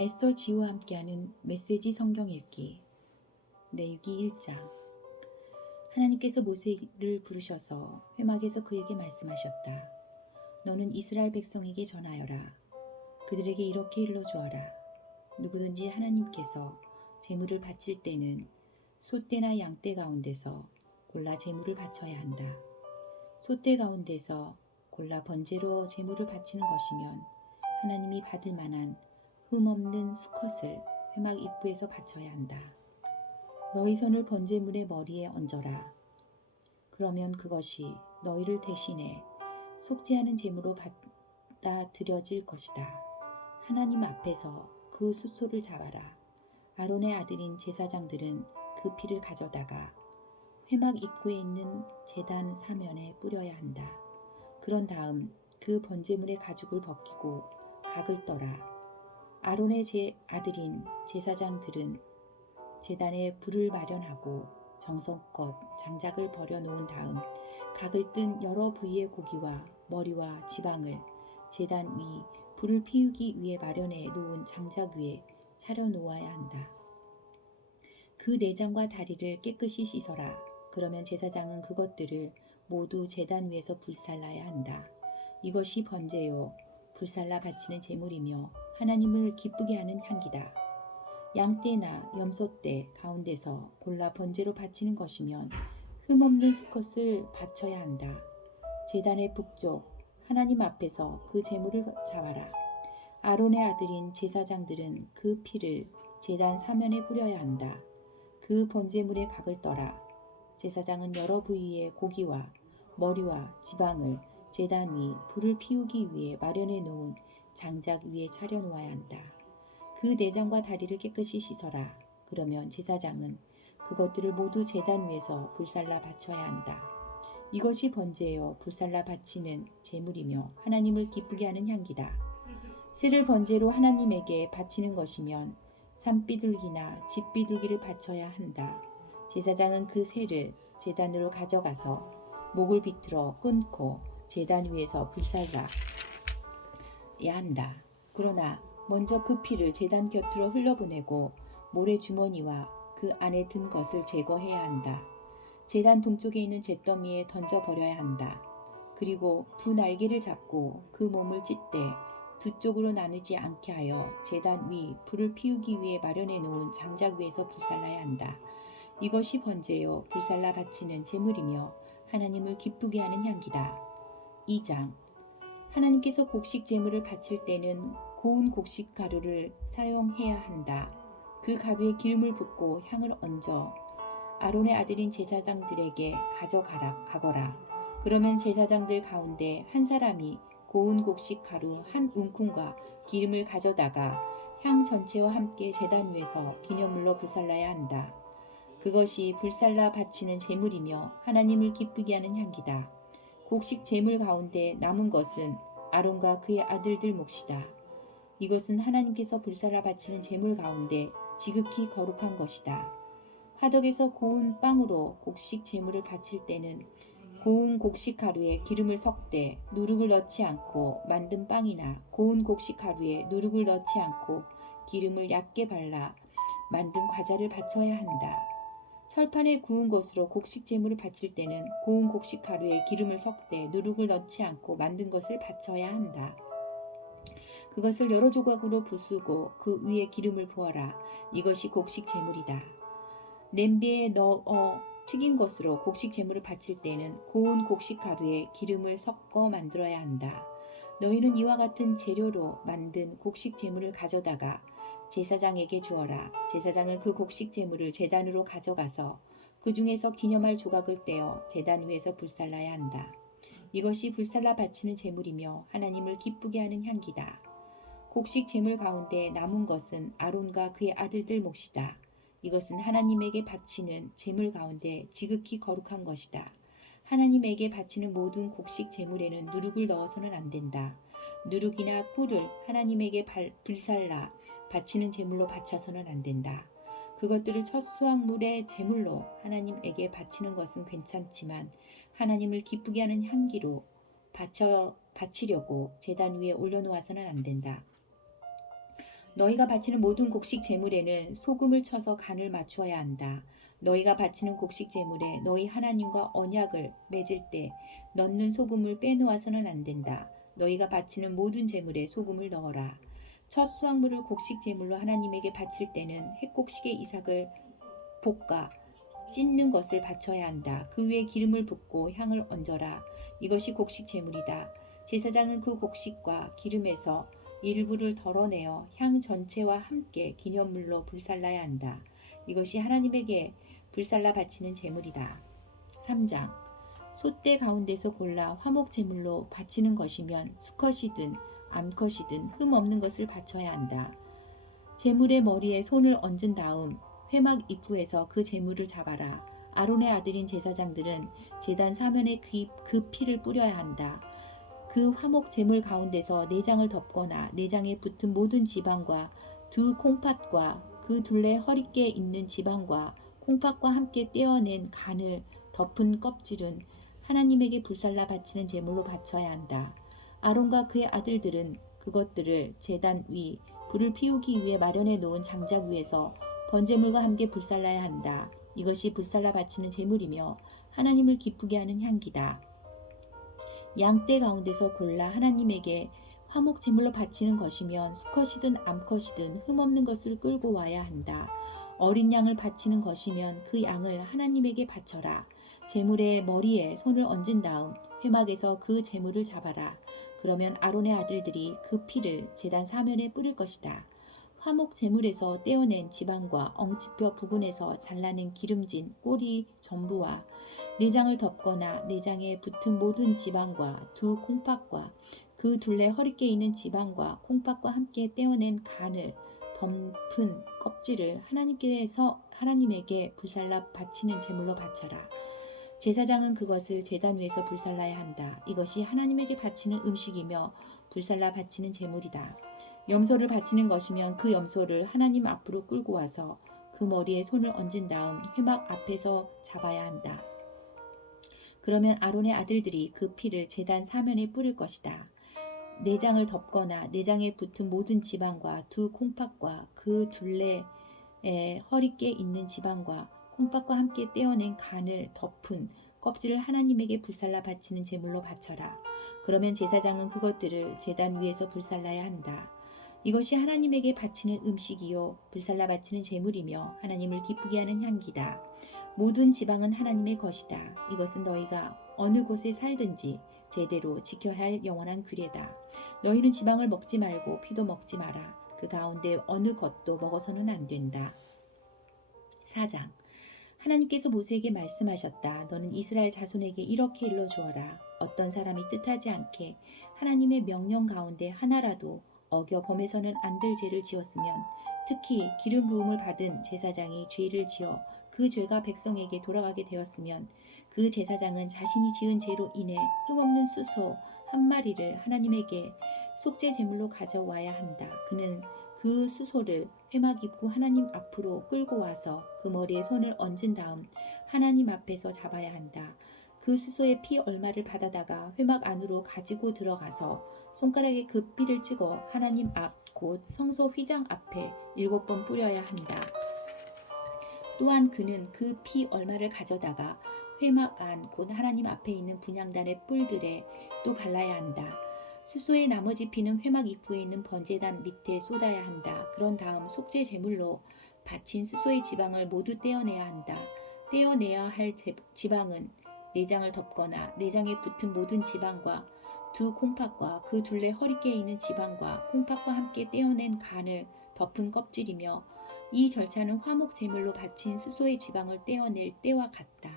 에스더 지우와 함께하는 메시지 성경 읽기. 레위기 1장. 하나님께서 모세를 부르셔서 회막에서 그에게 말씀하셨다. 너는 이스라엘 백성에게 전하여라. 그들에게 이렇게 일러주어라. 누구든지 하나님께서 제물을 바칠 때는 소떼나 양떼 가운데서 골라 제물을 바쳐야 한다. 소떼 가운데서 골라 번제로 제물을 바치는 것이면 하나님이 받을 만한 흠없는 수컷을 회막 입구에서 바쳐야 한다. 너희 손을 번제물의 머리에 얹어라. 그러면 그것이 너희를 대신해 속지 않은 제물로 받아 들여질 것이다. 하나님 앞에서 그 수소를 잡아라. 아론의 아들인 제사장들은 그 피를 가져다가 회막 입구에 있는 제단 사면에 뿌려야 한다. 그런 다음 그 번제물의 가죽을 벗기고 각을 떠라. 아론의 아들인 제사장들은 제단에 불을 마련하고 정성껏 장작을 버려 놓은 다음 각을 뜬 여러 부위의 고기와 머리와 지방을 제단 위 불을 피우기 위해 마련해 놓은 장작 위에 차려 놓아야 한다. 그 내장과 다리를 깨끗이 씻어라. 그러면 제사장은 그것들을 모두 제단 위에서 불살라야 한다. 이것이 번제요 불살라 바치는 제물이며 하나님을 기쁘게 하는 향기다. 양떼나 염소떼 가운데서 골라 번제로 바치는 것이면 흠없는 수컷을 바쳐야 한다. 제단의 북쪽 하나님 앞에서 그 제물을 잡아라. 아론의 아들인 제사장들은 그 피를 제단 사면에 뿌려야 한다. 그 번제물의 각을 떠라. 제사장은 여러 부위의 고기와 머리와 지방을 제단 위 불을 피우기 위해 마련해 놓은 장작 위에 차려 놓아야 한다. 그 내장과 다리를 깨끗이 씻어라. 그러면 제사장은 그것들을 모두 제단 위에서 불살라 바쳐야 한다. 이것이 번제요 불살라 바치는 제물이며 하나님을 기쁘게 하는 향기다. 새를 번제로 하나님에게 바치는 것이면 산비둘기나 쥐비둘기를 바쳐야 한다. 제사장은 그 새를 제단으로 가져가서 목을 비틀어 끊고 제단 위에서 불살라야 한다. 그러나 먼저 그 피를 제단 곁으로 흘려보내고 모래 주머니와 그 안에 든 것을 제거해야 한다. 제단 동쪽에 있는 잿더미에 던져버려야 한다. 그리고 두 날개를 잡고 그 몸을 찢되 두 쪽으로 나누지 않게 하여 제단 위 불을 피우기 위해 마련해 놓은 장작 위에서 불살라야 한다. 이것이 번제요 불살라 바치는 제물이며 하나님을 기쁘게 하는 향기다. 2장. 하나님께서 곡식 제물을 바칠 때는 고운 곡식 가루를 사용해야 한다. 그 가루에 기름을 붓고 향을 얹어 아론의 아들인 제사장들에게 가거라. 그러면 제사장들 가운데 한 사람이 고운 곡식 가루 한 움큼과 기름을 가져다가 향 전체와 함께 제단 위에서 기념물로 불살라야 한다. 그것이 불살라 바치는 제물이며 하나님을 기쁘게 하는 향기다. 곡식 제물 가운데 남은 것은 아론과 그의 아들들 몫이다. 이것은 하나님께서 불살라 바치는 제물 가운데 지극히 거룩한 것이다. 화덕에서 고운 빵으로 곡식 제물을 바칠 때는 고운 곡식 가루에 기름을 섞되 누룩을 넣지 않고 만든 빵이나 고운 곡식 가루에 누룩을 넣지 않고 기름을 얇게 발라 만든 과자를 바쳐야 한다. 철판에 구운 것으로 곡식 제물을 바칠 때는 고운 곡식 가루에 기름을 섞되 누룩을 넣지 않고 만든 것을 바쳐야 한다. 그것을 여러 조각으로 부수고 그 위에 기름을 부어라. 이것이 곡식 제물이다. 냄비에 넣어 튀긴 것으로 곡식 제물을 바칠 때는 고운 곡식 가루에 기름을 섞어 만들어야 한다. 너희는 이와 같은 재료로 만든 곡식 제물을 가져다가 제사장에게 주어라. 제사장은 그 곡식 제물을 제단으로 가져가서 그 중에서 기념할 조각을 떼어 제단 위에서 불살라야 한다. 이것이 불살라 바치는 제물이며 하나님을 기쁘게 하는 향기다. 곡식 제물 가운데 남은 것은 아론과 그의 아들들 몫이다. 이것은 하나님에게 바치는 제물 가운데 지극히 거룩한 것이다. 하나님에게 바치는 모든 곡식 제물에는 누룩을 넣어서는 안 된다. 누룩이나 꿀을 하나님에게 불살라 바치는 제물로 바쳐서는 안 된다. 그것들을 첫 수확물의 제물로 하나님에게 바치는 것은 괜찮지만 하나님을 기쁘게 하는 향기로 바치려고 제단 위에 올려놓아서는 안 된다. 너희가 바치는 모든 곡식 제물에는 소금을 쳐서 간을 맞추어야 한다. 너희가 바치는 곡식 제물에 너희 하나님과 언약을 맺을 때 넣는 소금을 빼놓아서는 안 된다. 너희가 바치는 모든 제물에 소금을 넣어라. 첫 수확물을 곡식 제물로 하나님에게 바칠 때는 핵곡식의 이삭을 볶아 찢는 것을 바쳐야 한다. 그 위에 기름을 붓고 향을 얹어라. 이것이 곡식 제물이다. 제사장은 그 곡식과 기름에서 일부를 덜어내어 향 전체와 함께 기념물로 불살라야 한다. 이것이 하나님에게 불살라 바치는 제물이다. 3장 솥대 가운데서 골라 화목 제물로 바치는 것이면 수컷이든 암컷이든 흠 없는 것을 바쳐야 한다. 제물의 머리에 손을 얹은 다음 회막 입구에서 그 제물을 잡아라. 아론의 아들인 제사장들은 제단 사면에 그 피를 뿌려야 한다. 그 화목 제물 가운데서 내장을 덮거나 내장에 붙은 모든 지방과 두 콩팥과 그 둘레 허리께 있는 지방과 콩팥과 함께 떼어낸 간을 덮은 껍질은 하나님에게 불살라 바치는 제물로 바쳐야 한다. 아론과 그의 아들들은 그것들을 제단 위 불을 피우기 위해 마련해 놓은 장작 위에서 번제물과 함께 불살라야 한다. 이것이 불살라 바치는 제물이며 하나님을 기쁘게 하는 향기다. 양떼 가운데서 골라 하나님에게 화목 제물로 바치는 것이면 수컷이든 암컷이든 흠없는 것을 끌고 와야 한다. 어린 양을 바치는 것이면 그 양을 하나님에게 바쳐라. 제물의 머리에 손을 얹은 다음 회막에서 그 제물을 잡아라. 그러면 아론의 아들들이 그 피를 제단 사면에 뿌릴 것이다. 화목 제물에서 떼어낸 지방과 엉치뼈 부분에서 잘라낸 기름진 꼬리 전부와 내장을 덮거나 내장에 붙은 모든 지방과 두 콩팥과 그 둘레 허리께 있는 지방과 콩팥과 함께 떼어낸 간을 덮은 껍질을 하나님에게 불살라 바치는 제물로 바쳐라. 제사장은 그것을 제단 위에서 불살라야 한다. 이것이 하나님에게 바치는 음식이며 불살라 바치는 제물이다. 염소를 바치는 것이면 그 염소를 하나님 앞으로 끌고 와서 그 머리에 손을 얹은 다음 회막 앞에서 잡아야 한다. 그러면 아론의 아들들이 그 피를 제단 사면에 뿌릴 것이다. 내장을 덮거나 내장에 붙은 모든 지방과 두 콩팥과 그 둘레에 허리께 있는 지방과 콩팥과 함께 떼어낸 간을 덮은 껍질을 하나님에게 불살라 바치는 제물로 바쳐라. 그러면 제사장은 그것들을 제단 위에서 불살라야 한다. 이것이 하나님에게 바치는 음식이요 불살라 바치는 제물이며 하나님을 기쁘게 하는 향기다. 모든 지방은 하나님의 것이다. 이것은 너희가 어느 곳에 살든지 제대로 지켜야 할 영원한 규례다. 너희는 지방을 먹지 말고 피도 먹지 마라. 그 가운데 어느 것도 먹어서는 안 된다. 4장 하나님께서 모세에게 말씀하셨다. 너는 이스라엘 자손에게 이렇게 일러주어라. 어떤 사람이 뜻하지 않게 하나님의 명령 가운데 하나라도 어겨 범해서는 안 될 죄를 지었으면 특히 기름 부음을 받은 제사장이 죄를 지어 그 죄가 백성에게 돌아가게 되었으면 그 제사장은 자신이 지은 죄로 인해 흠없는 수소 한 마리를 하나님에게 속죄 제물로 가져와야 한다. 그는 그 수소를 회막 입구 하나님 앞으로 끌고 와서 그 머리에 손을 얹은 다음 하나님 앞에서 잡아야 한다. 그 수소의 피 얼마를 받아다가 회막 안으로 가지고 들어가서 손가락에 그 피를 찍어 하나님 앞 곧 성소 휘장 앞에 7번 뿌려야 한다. 또한 그는 그 피 얼마를 가져다가 회막 안 곧 하나님 앞에 있는 분향단의 뿔들에 또 발라야 한다. 수소의 나머지 피는 회막 입구에 있는 번제단 밑에 쏟아야 한다. 그런 다음 속죄 제물로 바친 수소의 지방을 모두 떼어내야 한다. 떼어내야 할 지방은 내장을 덮거나 내장에 붙은 모든 지방과 두 콩팥과 그 둘레 허리께 있는 지방과 콩팥과 함께 떼어낸 간을 덮은 껍질이며 이 절차는 화목 제물로 바친 수소의 지방을 떼어낼 때와 같다.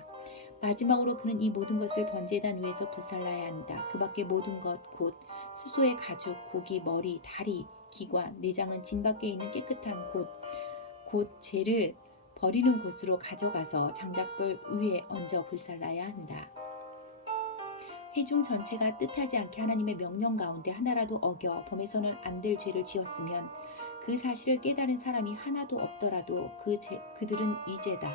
마지막으로 그는 이 모든 것을 번제단 위에서 불살라야 한다. 그 밖에 모든 것 곧 수소의 가죽, 고기, 머리, 다리, 기관, 내장은 진 밖에 있는 깨끗한 곧 죄를 버리는 곳으로 가져가서 장작불 위에 얹어 불살라야 한다. 회중 전체가 뜻하지 않게 하나님의 명령 가운데 하나라도 어겨 범해서는 안 될 죄를 지었으면 그 사실을 깨달은 사람이 하나도 없더라도 그들은 위죄다.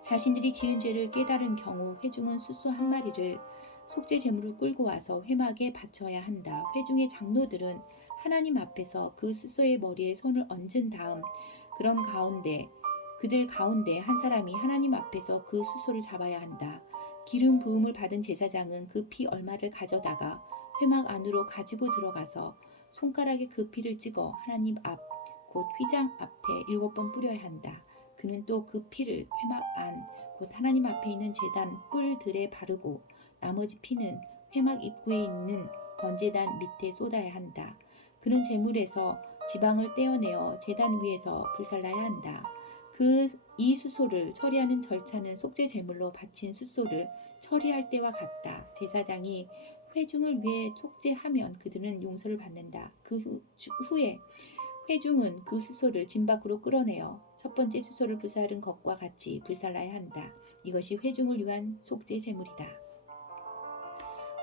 자신들이 지은 죄를 깨달은 경우 회중은 수소 한 마리를 속죄 제물을 끌고 와서 회막에 바쳐야 한다. 회중의 장로들은 하나님 앞에서 그 수소의 머리에 손을 얹은 다음 그들 가운데 한 사람이 하나님 앞에서 그 수소를 잡아야 한다. 기름 부음을 받은 제사장은 그 피 얼마를 가져다가 회막 안으로 가지고 들어가서 손가락에 그 피를 찍어 하나님 앞 곧 휘장 앞에 7번 뿌려야 한다. 그는 또 그 피를 회막 안 곧 하나님 앞에 있는 제단 뿔들에 바르고 나머지 피는 회막 입구에 있는 번제단 밑에 쏟아야 한다. 그는 제물에서 지방을 떼어내어 제단 위에서 불살라야 한다. 이 수소를 처리하는 절차는 속죄 제물로 바친 수소를 처리할 때와 같다. 제사장이 회중을 위해 속죄하면 그들은 용서를 받는다. 후에 회중은 그 수소를 진 밖으로 끌어내어 첫 번째 수소를 불사른 것과 같이 불살라야 한다. 이것이 회중을 위한 속죄 제물이다.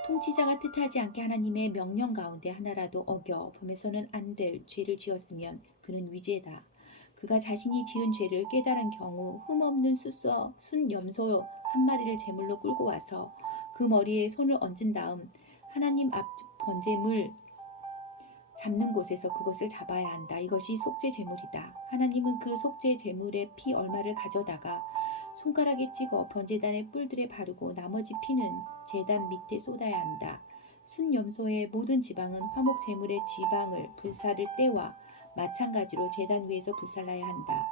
통치자가 뜻하지 않게 하나님의 명령 가운데 하나라도 어겨 범해서는 안 될 죄를 지었으면 그는 위죄다. 그가 자신이 지은 죄를 깨달은 경우 흠없는 순 염소 한 마리를 제물로 끌고 와서 그 머리에 손을 얹은 다음 하나님 앞 번제물 잡는 곳에서 그것을 잡아야 한다. 이것이 속죄 제물이다. 하나님은 그 속죄 제물의 피 얼마를 가져다가 손가락에 찍어 번제단의 뿔들에 바르고 나머지 피는 제단 밑에 쏟아야 한다. 순 염소의 모든 지방은 화목 제물의 지방을 불사를 때와 마찬가지로 제단 위에서 불살라야 한다.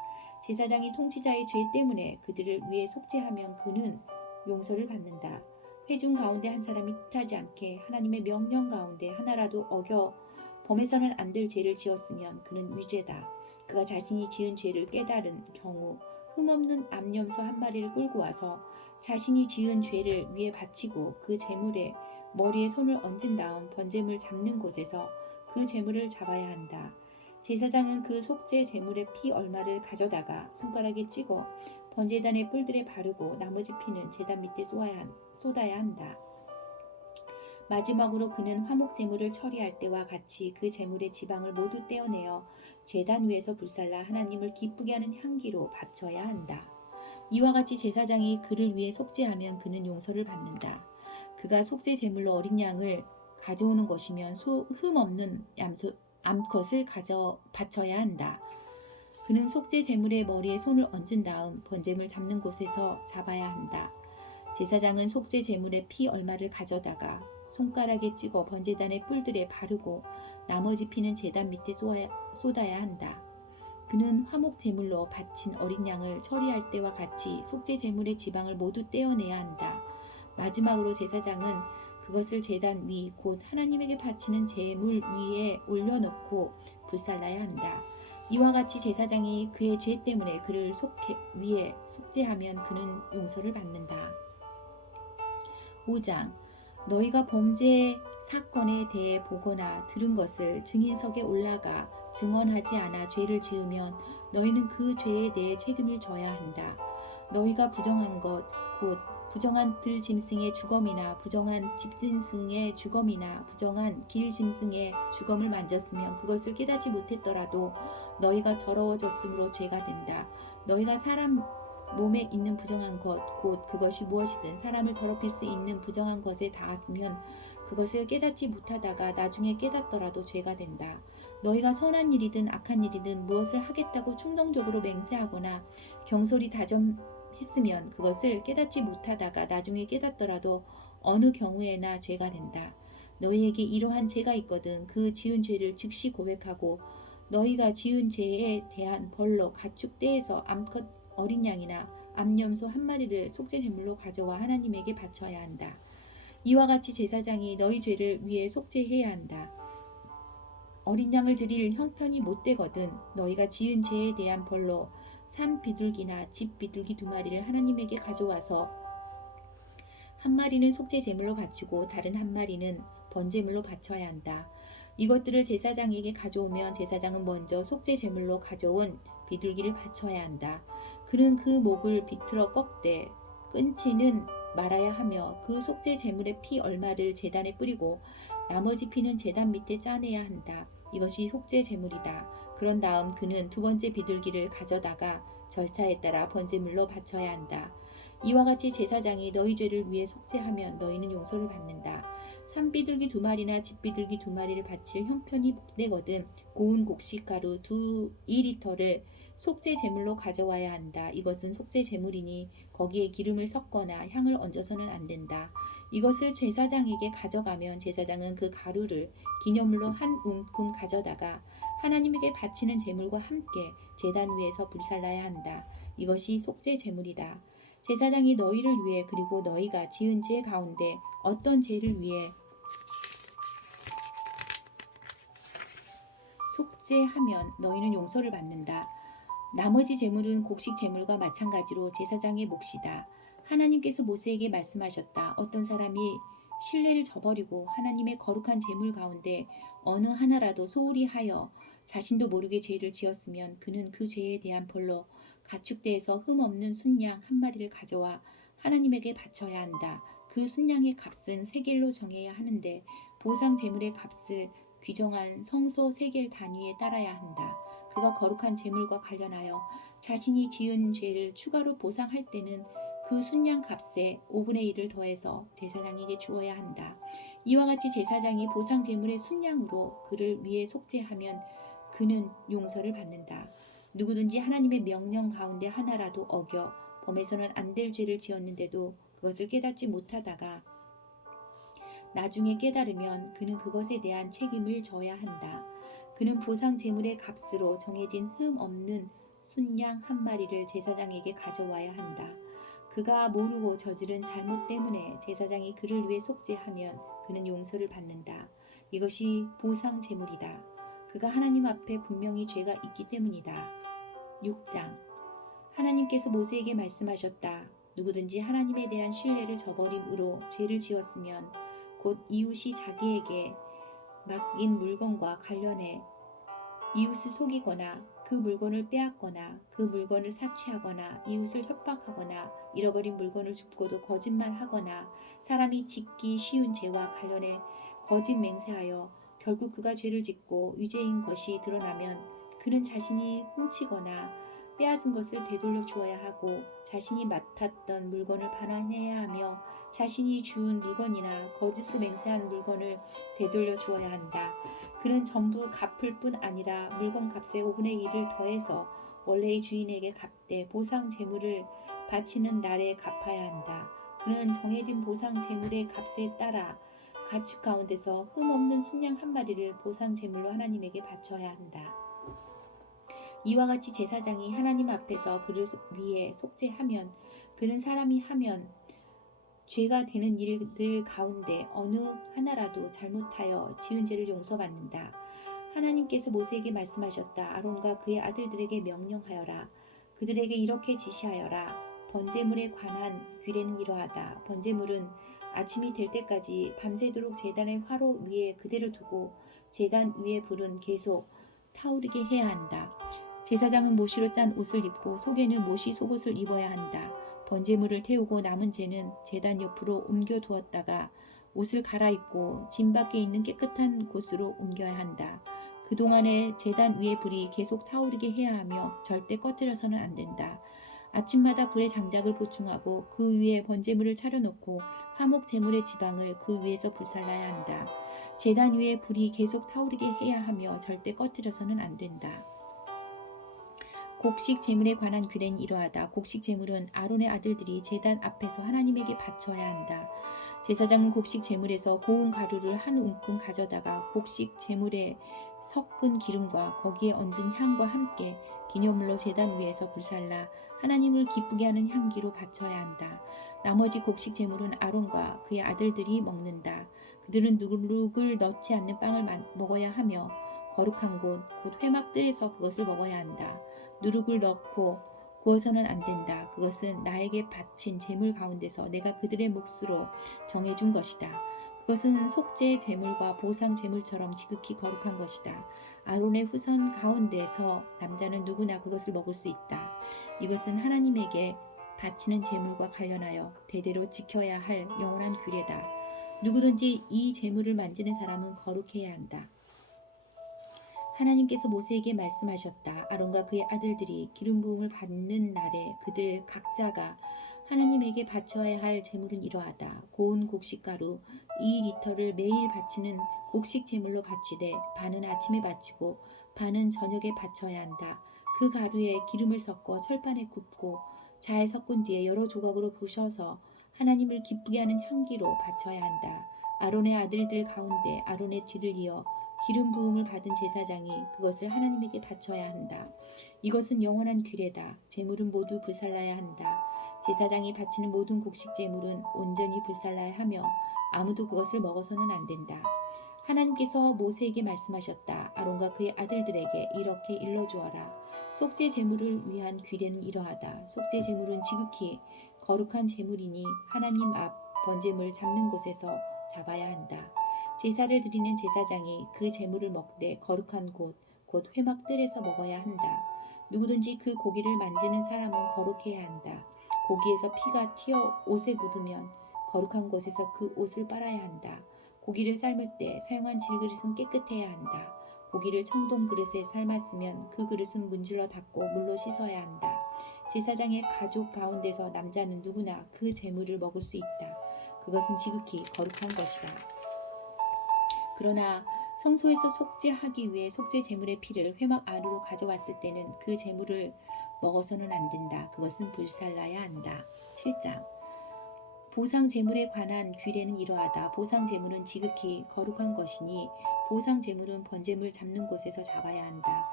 제사장이 통치자의 죄 때문에 그들을 위해 속죄하면 그는 용서를 받는다. 회중 가운데 한 사람이 뜻하지 않게 하나님의 명령 가운데 하나라도 어겨 범해서는 안 될 죄를 지었으면 그는 위죄다. 그가 자신이 지은 죄를 깨달은 경우 흠없는 암염소 한 마리를 끌고 와서 자신이 지은 죄를 위에 바치고 그 제물에 머리에 손을 얹은 다음 번제물 잡는 곳에서 그 제물을 잡아야 한다. 제사장은 그 속죄 제물의 피 얼마를 가져다가 손가락에 찍어 번제단의 뿔들에 바르고 나머지 피는 제단 밑에 쏟아야 한다. 마지막으로 그는 화목 제물을 처리할 때와 같이 그 제물의 지방을 모두 떼어내어 제단 위에서 불살라 하나님을 기쁘게 하는 향기로 바쳐야 한다. 이와 같이 제사장이 그를 위해 속죄하면 그는 용서를 받는다. 그가 속죄 제물로 어린 양을 가져오는 것이면 흠 없는 암컷을 바쳐야 한다. 그는 속죄 제물의 머리에 손을 얹은 다음 번제물 잡는 곳에서 잡아야 한다. 제사장은 속죄 제물의 피 얼마를 가져다가 손가락에 찍어 번제단의 뿔들에 바르고 나머지 피는 제단 밑에 쏟아야 한다. 그는 화목 제물로 바친 어린 양을 처리할 때와 같이 속죄 제물의 지방을 모두 떼어내야 한다. 마지막으로 제사장은 그것을 제단 위 곧 하나님에게 바치는 제물 위에 올려놓고 불살라야 한다. 이와 같이 제사장이 그의 죄 때문에 그를 위에 속죄하면 그는 용서를 받는다. 5장 너희가 범죄 사건에 대해 보거나 들은 것을 증인석에 올라가 증언하지 않아 죄를 지으면 너희는 그 죄에 대해 책임을 져야 한다. 너희가 부정한 것 곧 부정한 들짐승의 주검이나 부정한 집짐승의 주검이나 부정한 길짐승의 주검을 만졌으면 그것을 깨닫지 못했더라도 너희가 더러워졌으므로 죄가 된다. 너희가 사람 몸에 있는 부정한 것 곧 그것이 무엇이든 사람을 더럽힐 수 있는 부정한 것에 닿았으면 그것을 깨닫지 못하다가 나중에 깨닫더라도 죄가 된다. 너희가 선한 일이든 악한 일이든 무엇을 하겠다고 충동적으로 맹세하거나 경솔히 다짐했으면 그것을 깨닫지 못하다가 나중에 깨닫더라도 어느 경우에나 죄가 된다. 너희에게 이러한 죄가 있거든 그 지은 죄를 즉시 고백하고 너희가 지은 죄에 대한 벌로 가축 떼에서 암컷 어린 양이나 암염소 한 마리를 속죄 제물로 가져와 하나님에게 바쳐야 한다. 이와 같이 제사장이 너희 죄를 위해 속죄해야 한다. 어린 양을 드릴 형편이 못 되거든 너희가 지은 죄에 대한 벌로 산 비둘기나 집 비둘기 2마리를 하나님에게 가져와서 한 마리는 속죄 제물로 바치고 다른 한 마리는 번제물로 바쳐야 한다. 이것들을 제사장에게 가져오면 제사장은 먼저 속죄 제물로 가져온 비둘기를 바쳐야 한다. 그는 그 목을 비틀어 꺾되 끊지는 말아야 하며 그 속죄 제물의 피 얼마를 제단에 뿌리고 나머지 피는 제단 밑에 짜내야 한다. 이것이 속죄 제물이다. 그런 다음 그는 두 번째 비둘기를 가져다가 절차에 따라 번제물로 바쳐야 한다. 이와 같이 제사장이 너희 죄를 위해 속죄하면 너희는 용서를 받는다. 산비둘기 2마리나 집비둘기 2마리를 바칠 형편이 못되거든 고운 곡식가루 2리터를 속죄 제물로 가져와야 한다. 이것은 속죄 제물이니 거기에 기름을 섞거나 향을 얹어서는 안 된다. 이것을 제사장에게 가져가면 제사장은 그 가루를 기념물로 한 움큼 가져다가 하나님에게 바치는 제물과 함께 제단 위에서 불살라야 한다. 이것이 속죄 제물이다. 제사장이 너희를 위해 그리고 너희가 지은 죄 가운데 어떤 죄를 위해 속죄하면 너희는 용서를 받는다. 나머지 제물은 곡식 제물과 마찬가지로 제사장의 몫이다. 하나님께서 모세에게 말씀하셨다. 어떤 사람이 신뢰를 저버리고 하나님의 거룩한 제물 가운데 어느 하나라도 소홀히 하여 자신도 모르게 죄를 지었으면 그는 그 죄에 대한 벌로 가축대에서 흠없는 순양 1마리를 가져와 하나님에게 바쳐야 한다. 그 순양의 값은 세겔로 정해야 하는데 보상 제물의 값을 규정한 성소 세겔 단위에 따라야 한다. 그가 거룩한 제물과 관련하여 자신이 지은 죄를 추가로 보상할 때는 그 순양 값의 5분의 1을 더해서 제사장에게 주어야 한다. 이와 같이 제사장이 보상 제물의 순양으로 그를 위해 속죄하면 그는 용서를 받는다. 누구든지 하나님의 명령 가운데 하나라도 어겨 범해서는 안 될 죄를 지었는데도 그것을 깨닫지 못하다가 나중에 깨달으면 그는 그것에 대한 책임을 져야 한다. 그는 보상 제물의 값으로 정해진 흠 없는 순양 1마리를 제사장에게 가져와야 한다. 그가 모르고 저지른 잘못 때문에 제사장이 그를 위해 속죄하면 그는 용서를 받는다. 이것이 보상 제물이다. 그가 하나님 앞에 분명히 죄가 있기 때문이다. 6장 하나님께서 모세에게 말씀하셨다. 누구든지 하나님에 대한 신뢰를 저버림으로 죄를 지었으면 곧 이웃이 자기에게 맡긴 물건과 관련해 이웃을 속이거나 그 물건을 빼앗거나 그 물건을 사취하거나 이웃을 협박하거나 잃어버린 물건을 줍고도 거짓말하거나 사람이 짓기 쉬운 죄와 관련해 거짓 맹세하여 결국 그가 죄를 짓고 유죄인 것이 드러나면 그는 자신이 훔치거나 빼앗은 것을 되돌려 주어야 하고 자신이 맡았던 물건을 반환해야 하며 자신이 주운 물건이나 거짓으로 맹세한 물건을 되돌려 주어야 한다. 그는 전부 갚을 뿐 아니라 물건 값의 5분의 1을 더해서 원래의 주인에게 갚되 보상 제물을 바치는 날에 갚아야 한다. 그는 정해진 보상 제물의 값에 따라 가축 가운데서 흠없는 순양 1마리를 보상 제물로 하나님에게 바쳐야 한다. 이와 같이 제사장이 하나님 앞에서 그를 위해 속죄하면 그는 사람이 하면 죄가 되는 일들 가운데 어느 하나라도 잘못하여 지은 죄를 용서받는다. 하나님께서 모세에게 말씀하셨다. 아론과 그의 아들들에게 명령하여라. 그들에게 이렇게 지시하여라. 번제물에 관한 규례는 이러하다. 번제물은 아침이 될 때까지 밤새도록 제단의 화로 위에 그대로 두고 제단 위에 불은 계속 타오르게 해야 한다. 제사장은 모시로 짠 옷을 입고 속에는 모시 속옷을 입어야 한다. 번제물을 태우고 남은 재는 제단 옆으로 옮겨 두었다가 옷을 갈아입고 진 밖에 있는 깨끗한 곳으로 옮겨야 한다. 그동안에 제단 위에 불이 계속 타오르게 해야 하며 절대 꺼뜨려서는 안 된다. 아침마다 불의 장작을 보충하고 그 위에 번제물을 차려놓고 화목 제물의 지방을 그 위에서 불살라야 한다. 제단 위에 불이 계속 타오르게 해야 하며 절대 꺼뜨려서는 안 된다. 곡식 제물에 관한 규례는 이러하다. 곡식 제물은 아론의 아들들이 제단 앞에서 하나님에게 바쳐야 한다. 제사장은 곡식 제물에서 고운 가루를 한 움큼 가져다가 곡식 제물에 섞은 기름과 거기에 얹은 향과 함께 기념물로 제단 위에서 불살라 하나님을 기쁘게 하는 향기로 바쳐야 한다. 나머지 곡식 제물은 아론과 그의 아들들이 먹는다. 그들은 누룩을 넣지 않는 빵을 먹어야 하며 거룩한 곳, 곧 회막들에서 그것을 먹어야 한다. 누룩을 넣고 구워서는 안 된다. 그것은 나에게 바친 제물 가운데서 내가 그들의 몫으로 정해준 것이다. 그것은 속죄 제물과 보상 제물처럼 지극히 거룩한 것이다. 아론의 후손 가운데서 남자는 누구나 그것을 먹을 수 있다. 이것은 하나님에게 바치는 제물과 관련하여 대대로 지켜야 할 영원한 규례다. 누구든지 이 제물을 만지는 사람은 거룩해야 한다. 하나님께서 모세에게 말씀하셨다. 아론과 그의 아들들이 기름 부음을 받는 날에 그들 각자가 하나님에게 바쳐야 할 제물은 이러하다. 고운 곡식가루 2리터를 매일 바치는 곡식 제물로 바치되 반은 아침에 바치고 반은 저녁에 바쳐야 한다. 그 가루에 기름을 섞어 철판에 굽고 잘 섞은 뒤에 여러 조각으로 부셔서 하나님을 기쁘게 하는 향기로 바쳐야 한다. 아론의 아들들 가운데 아론의 뒤를 이어 기름 부음을 받은 제사장이 그것을 하나님에게 바쳐야 한다. 이것은 영원한 규례다. 제물은 모두 불살라야 한다. 제사장이 바치는 모든 곡식 제물은 온전히 불살라야 하며 아무도 그것을 먹어서는 안 된다. 하나님께서 모세에게 말씀하셨다. 아론과 그의 아들들에게 이렇게 일러주어라. 속죄 제물을 위한 규례는 이러하다. 속죄 제물은 지극히 거룩한 제물이니 하나님 앞 번제물 잡는 곳에서 잡아야 한다. 제사를 드리는 제사장이 그 제물을 먹되 거룩한 곳, 곧 회막들에서 먹어야 한다. 누구든지 그 고기를 만지는 사람은 거룩해야 한다. 고기에서 피가 튀어 옷에 묻으면 거룩한 곳에서 그 옷을 빨아야 한다. 고기를 삶을 때 사용한 질그릇은 깨끗해야 한다. 고기를 청동 그릇에 삶았으면 그 그릇은 문질러 닦고 물로 씻어야 한다. 제사장의 가족 가운데서 남자는 누구나 그 제물을 먹을 수 있다. 그것은 지극히 거룩한 것이다. 그러나 성소에서 속죄하기 위해 속죄 제물의 피를 회막 안으로 가져왔을 때는 그 제물을 먹어서는 안 된다. 그것은 불살라야 한다. 7장 보상 제물에 관한 규례는 이러하다. 보상 제물은 지극히 거룩한 것이니 보상 제물은 번제물 잡는 곳에서 잡아야 한다.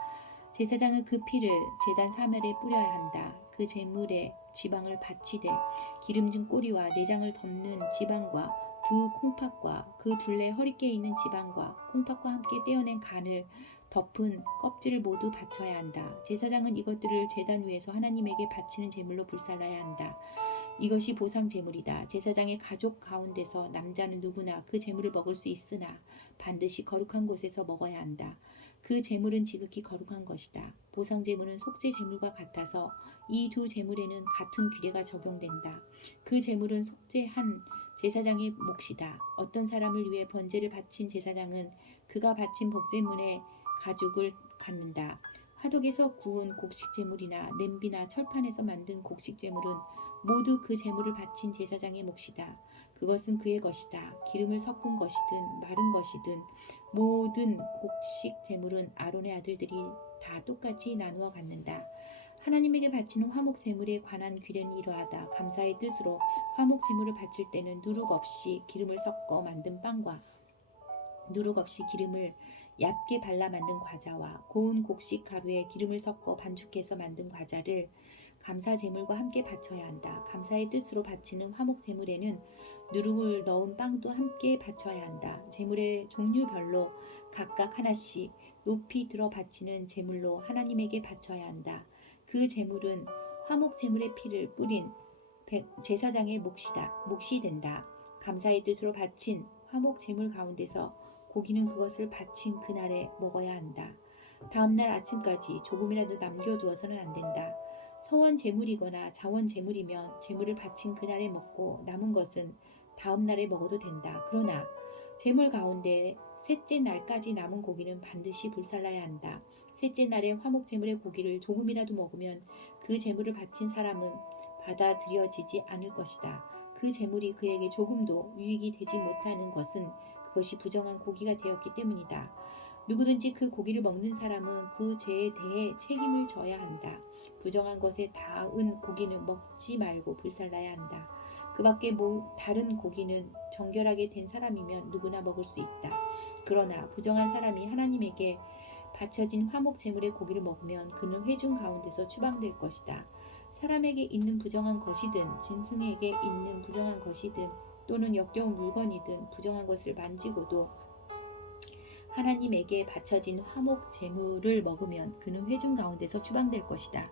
제사장은 그 피를 제단 사면에 뿌려야 한다. 그 제물의 지방을 바치되 기름진 꼬리와 내장을 덮는 지방과 두 콩팥과 그 둘레 허리께 있는 지방과 콩팥과 함께 떼어낸 간을 덮은 껍질을 모두 바쳐야 한다. 제사장은 이것들을 제단 위에서 하나님에게 바치는 제물로 불살라야 한다. 이것이 보상 제물이다. 제사장의 가족 가운데서 남자는 누구나 그 제물을 먹을 수 있으나 반드시 거룩한 곳에서 먹어야 한다. 그 제물은 지극히 거룩한 것이다. 보상 제물은 속죄 제물과 같아서 이 두 제물에는 같은 규례가 적용된다. 그 제물은 속죄한 제사장의 몫이다. 어떤 사람을 위해 번제를 바친 제사장은 그가 바친 복제물의 가죽을 갖는다. 화덕에서 구운 곡식 제물이나 냄비나 철판에서 만든 곡식 제물은 모두 그 제물을 바친 제사장의 몫이다. 그것은 그의 것이다. 기름을 섞은 것이든 마른 것이든 모든 곡식 제물은 아론의 아들들이 다 똑같이 나누어 갖는다. 하나님에게 바치는 화목 제물에 관한 규례는 이러하다. 감사의 뜻으로 화목 제물을 바칠 때는 누룩 없이 기름을 섞어 만든 빵과 누룩 없이 기름을 얇게 발라 만든 과자와 고운 곡식 가루에 기름을 섞어 반죽해서 만든 과자를 감사 제물과 함께 바쳐야 한다. 감사의 뜻으로 바치는 화목 제물에는 누룩을 넣은 빵도 함께 바쳐야 한다. 제물의 종류별로 각각 하나씩 높이 들어 바치는 제물로 하나님에게 바쳐야 한다. 그 제물은 화목 제물의 피를 뿌린 제사장의 몫이 된다. 감사의 뜻으로 바친 화목 제물 가운데서 고기는 그것을 바친 그날에 먹어야 한다. 다음날 아침까지 조금이라도 남겨두어서는 안 된다. 서원 제물이거나 자원 제물이면 제물을 바친 그날에 먹고 남은 것은 다음 날에 먹어도 된다. 그러나 제물 가운데 셋째 날까지 남은 고기는 반드시 불살라야 한다. 셋째 날에 화목 제물의 고기를 조금이라도 먹으면 그 제물을 바친 사람은 받아들여지지 않을 것이다. 그 제물이 그에게 조금도 유익이 되지 못하는 것은 그것이 부정한 고기가 되었기 때문이다. 누구든지 그 고기를 먹는 사람은 그 죄에 대해 책임을 져야 한다. 부정한 것에 닿은 고기는 먹지 말고 불살라야 한다. 그 밖에 다른 고기는 정결하게 된 사람이면 누구나 먹을 수 있다. 그러나 부정한 사람이 하나님에게 바쳐진 화목 제물의 고기를 먹으면 그는 회중 가운데서 추방될 것이다. 사람에게 있는 부정한 것이든 짐승에게 있는 부정한 것이든 또는 역겨운 물건이든 부정한 것을 만지고도 하나님에게 바쳐진 화목 제물을 먹으면 그는 회중 가운데서 추방될 것이다.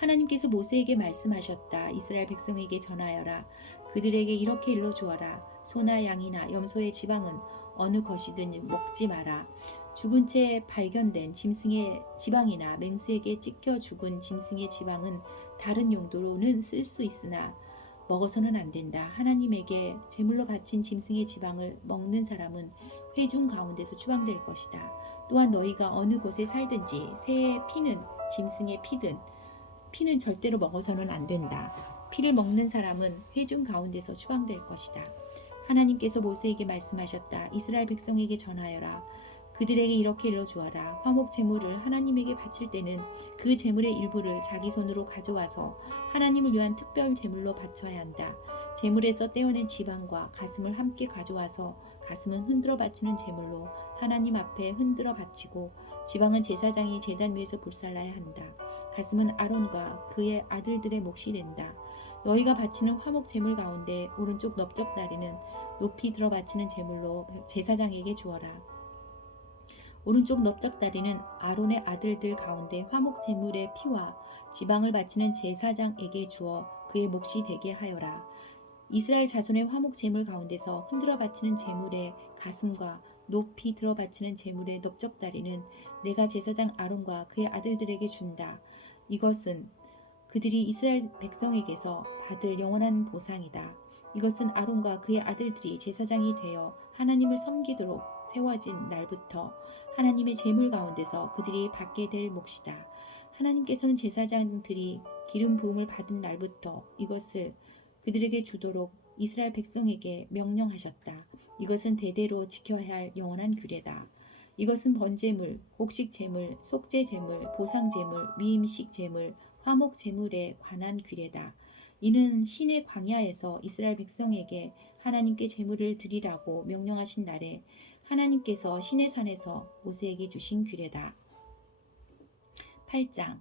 하나님께서 모세에게 말씀하셨다. 이스라엘 백성에게 전하여라. 그들에게 이렇게 일러주어라. 소나 양이나 염소의 지방은 어느 것이든 먹지 마라. 죽은 채 발견된 짐승의 지방이나 맹수에게 찢겨 죽은 짐승의 지방은 다른 용도로는 쓸 수 있으나 먹어서는 안 된다. 하나님에게 제물로 바친 짐승의 지방을 먹는 사람은 회중 가운데서 추방될 것이다. 또한 너희가 어느 곳에 살든지 새의 피는 짐승의 피든 피는 절대로 먹어서는 안 된다. 피를 먹는 사람은 회중 가운데서 추방될 것이다. 하나님께서 모세에게 말씀하셨다. 이스라엘 백성에게 전하여라. 그들에게 이렇게 일러주어라. 화목 제물을 하나님에게 바칠 때는 그 제물의 일부를 자기 손으로 가져와서 하나님을 위한 특별 제물로 바쳐야 한다. 제물에서 떼어낸 지방과 가슴을 함께 가져와서 가슴은 흔들어 바치는 제물로 하나님 앞에 흔들어 바치고 지방은 제사장이 제단 위에서 불살라야 한다. 가슴은 아론과 그의 아들들의 몫이 된다. 너희가 바치는 화목 제물 가운데 오른쪽 넓적 다리는 높이 들어 바치는 제물로 제사장에게 주어라. 오른쪽 넓적 다리는 아론의 아들들 가운데 화목 제물의 피와 지방을 바치는 제사장에게 주어 그의 몫이 되게 하여라. 이스라엘 자손의 화목 제물 가운데서 흔들어 바치는 제물의 가슴과 높이 들어 바치는 제물의 넓적 다리는 내가 제사장 아론과 그의 아들들에게 준다. 이것은 그들이 이스라엘 백성에게서 받을 영원한 보상이다. 이것은 아론과 그의 아들들이 제사장이 되어 하나님을 섬기도록 세워진 날부터 하나님의 제물 가운데서 그들이 받게 될 몫이다. 하나님께서는 제사장들이 기름 부음을 받은 날부터 이것을 그들에게 주도록 이스라엘 백성에게 명령하셨다. 이것은 대대로 지켜야 할 영원한 규례다. 이것은 번제물, 곡식 제물, 속죄 제물, 보상 제물, 위임식 제물, 화목 제물에 관한 규례다. 이는 신의 광야에서 이스라엘 백성에게 하나님께 제물을 드리라고 명령하신 날에 하나님께서 신의 산에서 모세에게 주신 규례다. 8장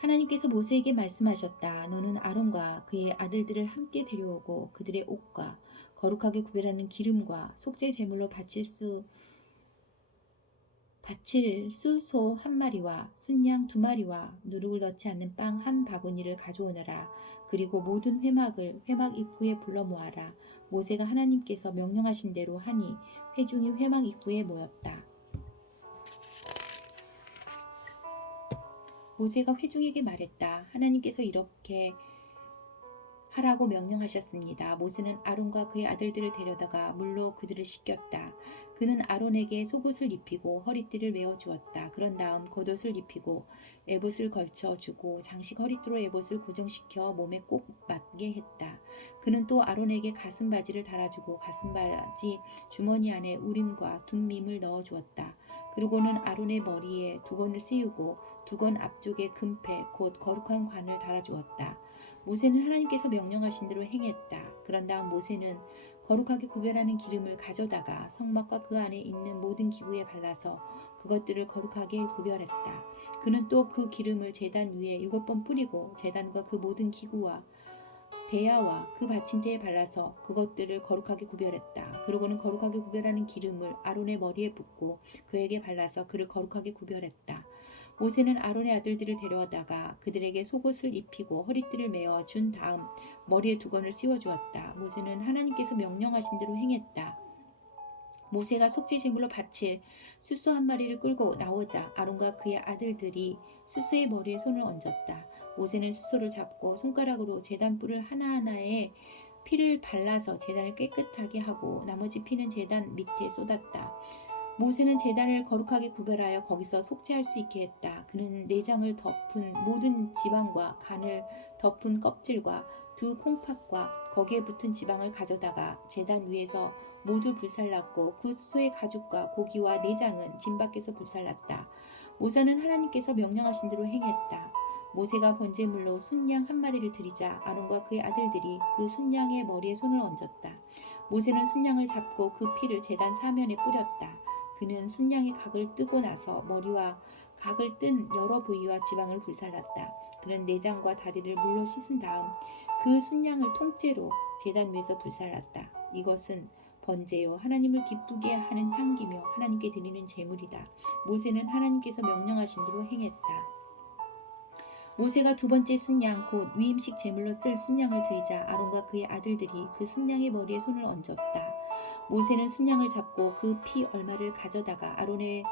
하나님께서 모세에게 말씀하셨다. 너는 아론과 그의 아들들을 함께 데려오고 그들의 옷과 거룩하게 구별하는 기름과 속죄 제물로 바칠 수소 한 마리와 순양 2마리와 누룩을 넣지 않는 빵 1바구니를 가져오너라. 그리고 모든 회막을 회막 입구에 불러 모아라. 모세가 하나님께서 명령하신 대로 하니 회중이 회막 입구에 모였다. 모세가 회중에게 말했다. 하나님께서 이렇게 하라고 명령하셨습니다. 모세는 아론과 그의 아들들을 데려다가 물로 그들을 씻겼다. 그는 아론에게 속옷을 입히고 허리띠를 메어 주었다. 그런 다음 겉옷을 입히고 에봇을 걸쳐 주고 장식 허리띠로 에봇을 고정시켜 몸에 꼭 맞게 했다. 그는 또 아론에게 가슴바지를 달아주고 가슴바지 주머니 안에 우림과 둠밈을 넣어 주었다. 그리고는 아론의 머리에 두건을 씌우고 두건 앞쪽에 금패 곧 거룩한 관을 달아주었다. 모세는 하나님께서 명령하신 대로 행했다. 그런 다음 모세는 거룩하게 구별하는 기름을 가져다가 성막과 그 안에 있는 모든 기구에 발라서 그것들을 거룩하게 구별했다. 그는 또 그 기름을 제단 위에 7번 뿌리고 제단과 그 모든 기구와 대야와 그 받침대에 발라서 그것들을 거룩하게 구별했다. 그러고는 거룩하게 구별하는 기름을 아론의 머리에 붓고 그에게 발라서 그를 거룩하게 구별했다. 모세는 아론의 아들들을 데려다가 그들에게 속옷을 입히고 허리띠를 메어 준 다음 머리에 두건을 씌워주었다. 모세는 하나님께서 명령하신 대로 행했다. 모세가 속죄 제물로 바칠 수소 1마리를 끌고 나오자 아론과 그의 아들들이 수소의 머리에 손을 얹었다. 모세는 수소를 잡고 손가락으로 제단 뿔을 하나하나에 피를 발라서 제단을 깨끗하게 하고 나머지 피는 제단 밑에 쏟았다. 모세는 제단을 거룩하게 구별하여 거기서 속죄할 수 있게 했다. 그는 내장을 덮은 모든 지방과 간을 덮은 껍질과 두 콩팥과 거기에 붙은 지방을 가져다가 제단 위에서 모두 불살랐고 그 수소의 가죽과 고기와 내장은 진 밖에서 불살랐다. 모세는 하나님께서 명령하신 대로 행했다. 모세가 번제물로 순양 1마리를 드리자 아론과 그의 아들들이 그 순양의 머리에 손을 얹었다. 모세는 순양을 잡고 그 피를 제단 사면에 뿌렸다. 그는 순양의 각을 뜨고 나서 머리와 각을 뜬 여러 부위와 지방을 불살랐다. 그는 내장과 다리를 물로 씻은 다음 그 순양을 통째로 제단 위에서 불살랐다. 이것은 번제요 하나님을 기쁘게 하는 향기며 하나님께 드리는 제물이다. 모세는 하나님께서 명령하신 대로 행했다. 모세가 2번째 순양 곧 위임식 제물로 쓸 순양을 드리자 아론과 그의 아들들이 그 순양의 머리에 손을 얹었다. 모세는 순양을 잡고 그 피 얼마를 가져다가 아론의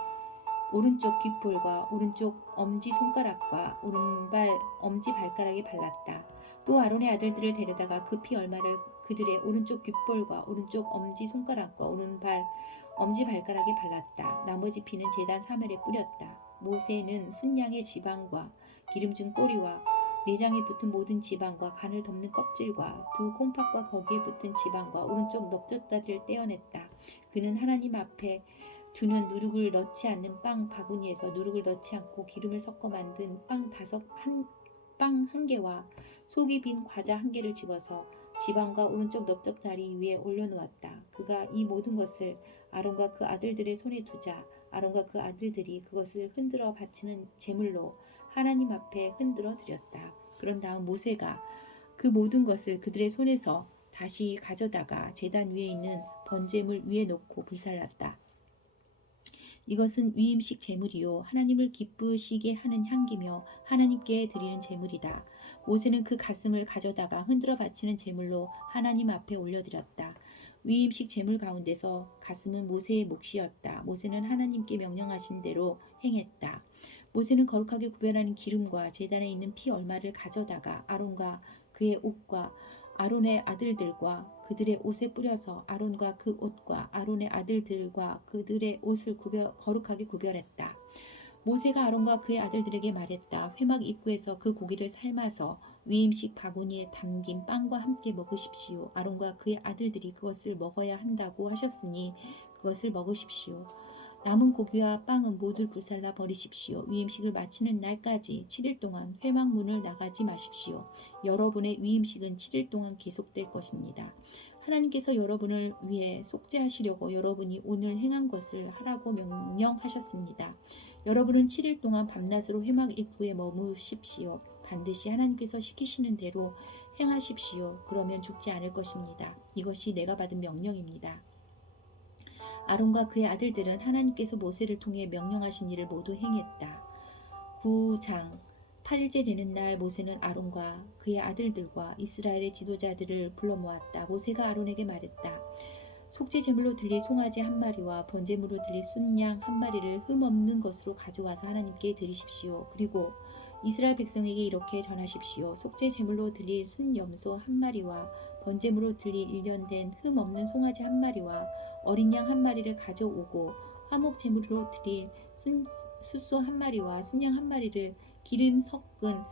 오른쪽 귓볼과 오른쪽 엄지 손가락과 오른발 엄지 발가락에 발랐다. 또 아론의 아들들을 데려다가 그 피 얼마를 그들의 오른쪽 귓볼과 오른쪽 엄지 손가락과 오른발 엄지 발가락에 발랐다. 나머지 피는 제단 사면에 뿌렸다. 모세는 순양의 지방과 기름진 꼬리와 내장에 붙은 모든 지방과 간을 덮는 껍질과 두 콩팥과 거기에 붙은 지방과 오른쪽 넓적다리를 떼어냈다. 그는 하나님 앞에 두는 누룩을 넣지 않는 빵 바구니에서 누룩을 넣지 않고 기름을 섞어 만든 빵 한 개와 속이 빈 과자 한 개를 집어서 지방과 오른쪽 넓적다리 위에 올려놓았다. 그가 이 모든 것을 아론과 그 아들들의 손에 두자 아론과 그 아들들이 그것을 흔들어 바치는 제물로 하나님 앞에 흔들어 드렸다. 그런 다음 모세가 그 모든 것을 그들의 손에서 다시 가져다가 제단 위에 있는 번제물 위에 놓고 불살랐다. 이것은 위임식 제물이요 하나님을 기쁘시게 하는 향기며 하나님께 드리는 제물이다. 모세는 그 가슴을 가져다가 흔들어 바치는 제물로 하나님 앞에 올려드렸다. 위임식 제물 가운데서 가슴은 모세의 몫이었다. 모세는 하나님께 명령하신 대로 행했다. 모세는 거룩하게 구별하는 기름과 제단에 있는 피 얼마를 가져다가 아론과 그의 옷과 아론의 아들들과 그들의 옷에 뿌려서 아론과 그 옷과 아론의 아들들과 그들의 옷을 거룩하게 구별했다. 모세가 아론과 그의 아들들에게 말했다. 회막 입구에서 그 고기를 삶아서 위임식 바구니에 담긴 빵과 함께 먹으십시오. 아론과 그의 아들들이 그것을 먹어야 한다고 하셨으니 그것을 먹으십시오. 남은 고기와 빵은 모두 불살라 버리십시오. 위임식을 마치는 날까지 7일 동안 회막문을 나가지 마십시오. 여러분의 위임식은 7일 동안 계속될 것입니다. 하나님께서 여러분을 위해 속죄하시려고 여러분이 오늘 행한 것을 하라고 명령하셨습니다. 여러분은 7일 동안 밤낮으로 회막 입구에 머무십시오. 반드시 하나님께서 시키시는 대로 행하십시오. 그러면 죽지 않을 것입니다. 이것이 내가 받은 명령입니다. 아론과 그의 아들들은 하나님께서 모세를 통해 명령하신 일을 모두 행했다. 9장 8일째 되는 날 모세는 아론과 그의 아들들과 이스라엘의 지도자들을 불러 모았다. 모세가 아론에게 말했다. 속죄 제물로 드릴 송아지 한 마리와 번제물로 드릴 순양 한 마리를 흠없는 것으로 가져와서 하나님께 드리십시오. 그리고 이스라엘 백성에게 이렇게 전하십시오. 속죄 제물로 드릴 순염소 한 마리와 번제물로 드릴 1년 된 흠없는 송아지 한 마리와 어린 양 한 마리를 가져오고 화목 제물로 드릴 숫소 한 마리와 순양 한 마리를 기름 섞은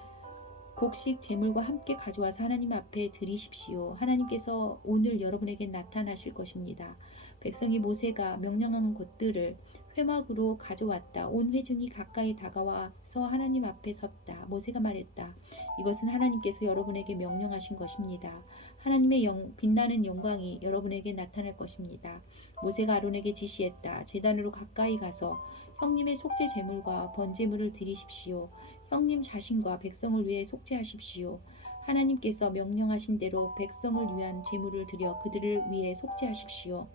곡식 제물과 함께 가져와서 하나님 앞에 드리십시오. 하나님께서 오늘 여러분에게 나타나실 것입니다. 백성이 모세가 명령한 것들을 회막으로 가져왔다. 온 회중이 가까이 다가와서 하나님 앞에 섰다. 모세가 말했다. 이것은 하나님께서 여러분에게 명령하신 것입니다. 하나님의 빛나는 영광이 여러분에게 나타날 것입니다. 모세가 아론에게 지시했다. 제단으로 가까이 가서 형님의 속죄 제물과 번제물을 드리십시오. 형님 자신과 백성을 위해 속죄하십시오. 하나님께서 명령하신 대로 백성을 위한 제물을 드려 그들을 위해 속죄하십시오.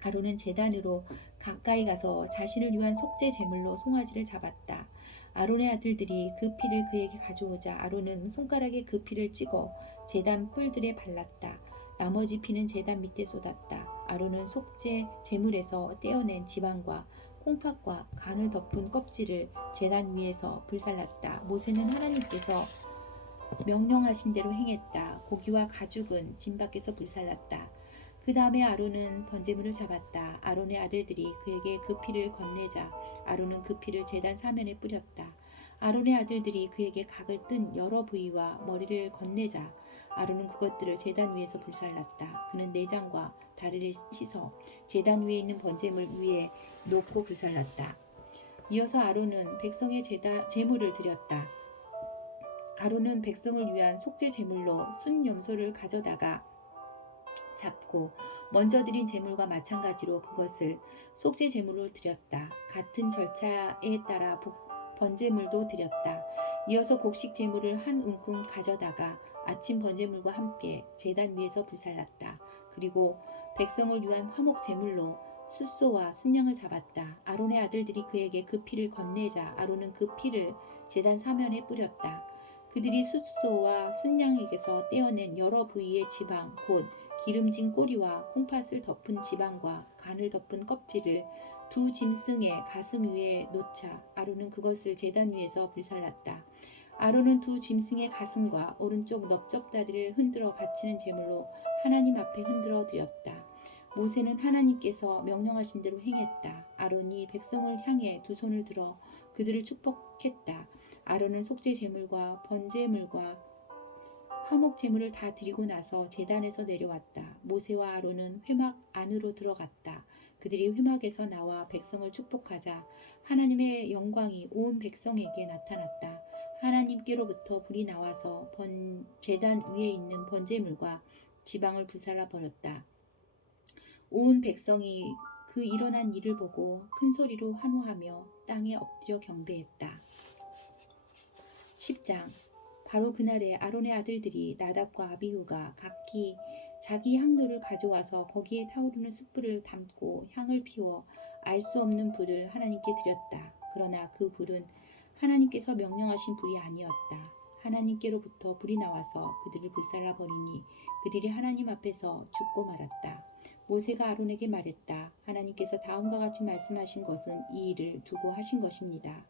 아론은 제단으로 가까이 가서 자신을 위한 속죄 제물로 송아지를 잡았다. 아론의 아들들이 그 피를 그에게 가져오자 아론은 손가락에 그 피를 찍어 제단 뿔들에 발랐다. 나머지 피는 제단 밑에 쏟았다. 아론은 속죄 제물에서 떼어낸 지방과 콩팥과 간을 덮은 껍질을 제단 위에서 불살랐다. 모세는 하나님께서 명령하신 대로 행했다. 고기와 가죽은 진 밖에서 불살랐다. 그 다음에 아론은 번제물을 잡았다. 아론의 아들들이 그에게 그 피를 건네자 아론은 그 피를 제단 사면에 뿌렸다. 아론의 아들들이 그에게 각을 뜬 여러 부위와 머리를 건네자 아론은 그것들을 제단 위에서 불살랐다. 그는 내장과 다리를 씻어 제단 위에 있는 번제물 위에 놓고 불살랐다. 이어서 아론은 백성의 제물을 드렸다. 아론은 백성을 위한 속죄 제물로 순염소를 가져다가 잡고 먼저 드린 제물과 마찬가지로 그것을 속죄 제물로 드렸다. 같은 절차에 따라 번제물도 드렸다. 이어서 곡식 제물을 한 움큼 가져다가 아침 번제물과 함께 제단 위에서 불살랐다. 그리고 백성을 위한 화목 제물로 숫소와 순양을 잡았다. 아론의 아들들이 그에게 그 피를 건네자 아론은 그 피를 제단 사면에 뿌렸다. 그들이 숫소와 순양에게서 떼어낸 여러 부위의 지방 곧 기름진 꼬리와 콩팥을 덮은 지방과 간을 덮은 껍질을 두 짐승의 가슴 위에 놓자 아론은 그것을 제단 위에서 불살랐다. 아론은 두 짐승의 가슴과 오른쪽 넓적다리를 흔들어 바치는 제물로 하나님 앞에 흔들어 드렸다. 모세는 하나님께서 명령하신 대로 행했다. 아론이 백성을 향해 두 손을 들어 그들을 축복했다. 아론은 속죄 제물과 번제물과 화목 제물을 다 드리고 나서 제단에서 내려왔다. 모세와 아론은 회막 안으로 들어갔다. 그들이 회막에서 나와 백성을 축복하자 하나님의 영광이 온 백성에게 나타났다. 하나님께로부터 불이 나와서 제단 위에 있는 번제물과 지방을 불살라 버렸다. 온 백성이 그 일어난 일을 보고 큰 소리로 환호하며 땅에 엎드려 경배했다. 10장. 바로 그날에 아론의 아들들이 나답과 아비후가 각기 자기 향로를 가져와서 거기에 타오르는 숯불을 담고 향을 피워 알 수 없는 불을 하나님께 드렸다. 그러나 그 불은 하나님께서 명령하신 불이 아니었다. 하나님께로부터 불이 나와서 그들을 불살라 버리니 그들이 하나님 앞에서 죽고 말았다. 모세가 아론에게 말했다. 하나님께서 다음과 같이 말씀하신 것은 이 일을 두고 하신 것입니다.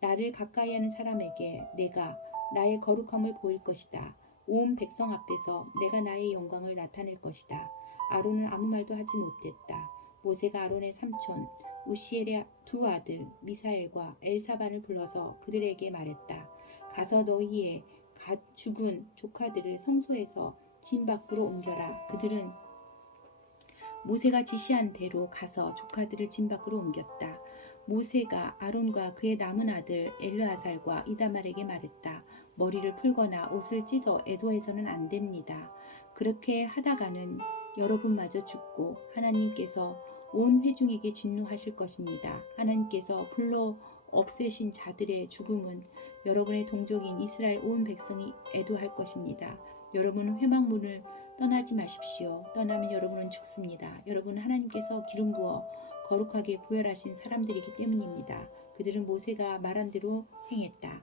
나를 가까이 하는 사람에게 내가 나의 거룩함을 보일 것이다. 온 백성 앞에서 내가 나의 영광을 나타낼 것이다. 아론은 아무 말도 하지 못했다. 모세가 아론의 삼촌 우시엘의 두 아들 미사엘과 엘사반을 불러서 그들에게 말했다. 가서 너희의 죽은 조카들을 성소에서 진 밖으로 옮겨라. 그들은 모세가 지시한 대로 가서 조카들을 진 밖으로 옮겼다. 모세가 아론과 그의 남은 아들 엘르아살과 이다말에게 말했다. 머리를 풀거나 옷을 찢어 애도해서는 안 됩니다. 그렇게 하다가는 여러분마저 죽고 하나님께서 온 회중에게 진노하실 것입니다. 하나님께서 불로 없애신 자들의 죽음은 여러분의 동족인 이스라엘 온 백성이 애도할 것입니다. 여러분은 회막문을 떠나지 마십시오. 떠나면 여러분은 죽습니다. 여러분은 하나님께서 기름 부어 거룩하게 부혈하신 사람들이기 때문입니다. 그들은 모세가 말한 대로 행했다.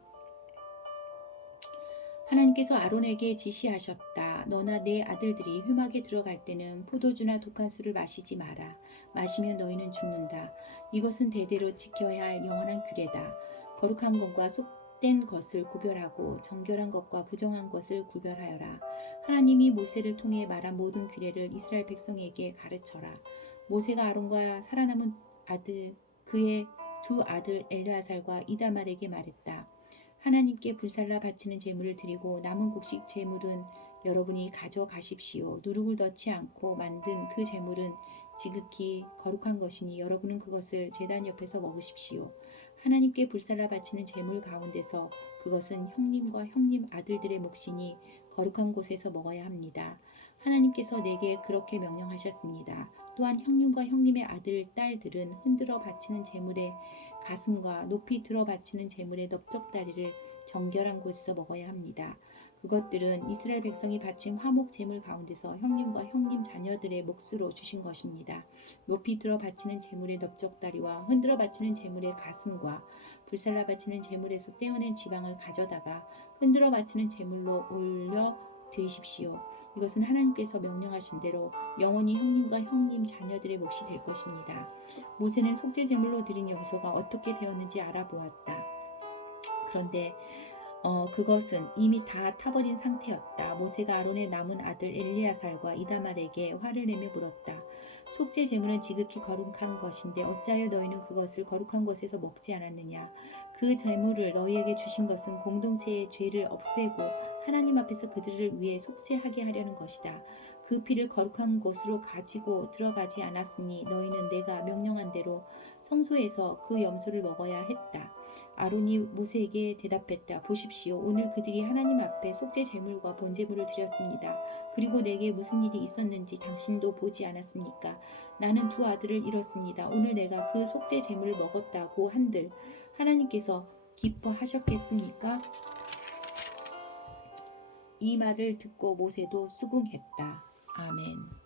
하나님께서 아론에게 지시하셨다. 너나 내 아들들이 회막에 들어갈 때는 포도주나 독한 술을 마시지 마라. 마시면 너희는 죽는다. 이것은 대대로 지켜야 할 영원한 규례다. 거룩한 것과 속된 것을 구별하고 정결한 것과 부정한 것을 구별하여라. 하나님이 모세를 통해 말한 모든 규례를 이스라엘 백성에게 가르쳐라. 모세가 아론과 살아남은 아들 그의 두 아들 엘르아살과 이다말에게 말했다. 하나님께 불살라 바치는 제물을 드리고 남은 곡식 제물은 여러분이 가져가십시오. 누룩을 넣지 않고 만든 그 제물은 지극히 거룩한 것이니 여러분은 그것을 제단 옆에서 먹으십시오. 하나님께 불살라 바치는 제물 가운데서 그것은 형님과 형님 아들들의 몫이니 거룩한 곳에서 먹어야 합니다. 하나님께서 내게 그렇게 명령하셨습니다. 또한 형님과 형님의 아들, 딸들은 흔들어 바치는 제물의 가슴과 높이 들어 바치는 제물의 넓적다리를 정결한 곳에서 먹어야 합니다. 그것들은 이스라엘 백성이 바친 화목 제물 가운데서 형님과 형님 자녀들의 몫으로 주신 것입니다. 높이 들어 바치는 제물의 넓적다리와 흔들어 바치는 제물의 가슴과 불살라 바치는 제물에서 떼어낸 지방을 가져다가 흔들어 바치는 제물로 올려 드리십시오. 이것은 하나님께서 명령하신 대로 영원히 형님과 형님 자녀들의 몫이 될 것입니다. 모세는 속죄 제물로 드린 염소가 어떻게 되었는지 알아보았다. 그런데 그것은 이미 다 타버린 상태였다. 모세가 아론의 남은 아들 엘리아살과 이다말에게 화를 내며 물었다. 속죄 제물은 지극히 거룩한 것인데 어찌하여 너희는 그것을 거룩한 곳에서 먹지 않았느냐? 그 제물을 너희에게 주신 것은 공동체의 죄를 없애고 하나님 앞에서 그들을 위해 속죄하게 하려는 것이다. 그 피를 거룩한 곳으로 가지고 들어가지 않았으니 너희는 내가 명령한 대로 성소에서 그 염소를 먹어야 했다. 아론이 모세에게 대답했다. 보십시오. 오늘 그들이 하나님 앞에 속죄 제물과 번제물을 드렸습니다. 그리고 내게 무슨 일이 있었는지 당신도 보지 않았습니까? 나는 두 아들을 잃었습니다. 오늘 내가 그 속죄 제물을 먹었다고 한들 하나님께서 기뻐하셨겠습니까? 이 말을 듣고 모세도 수긍했다. 아멘.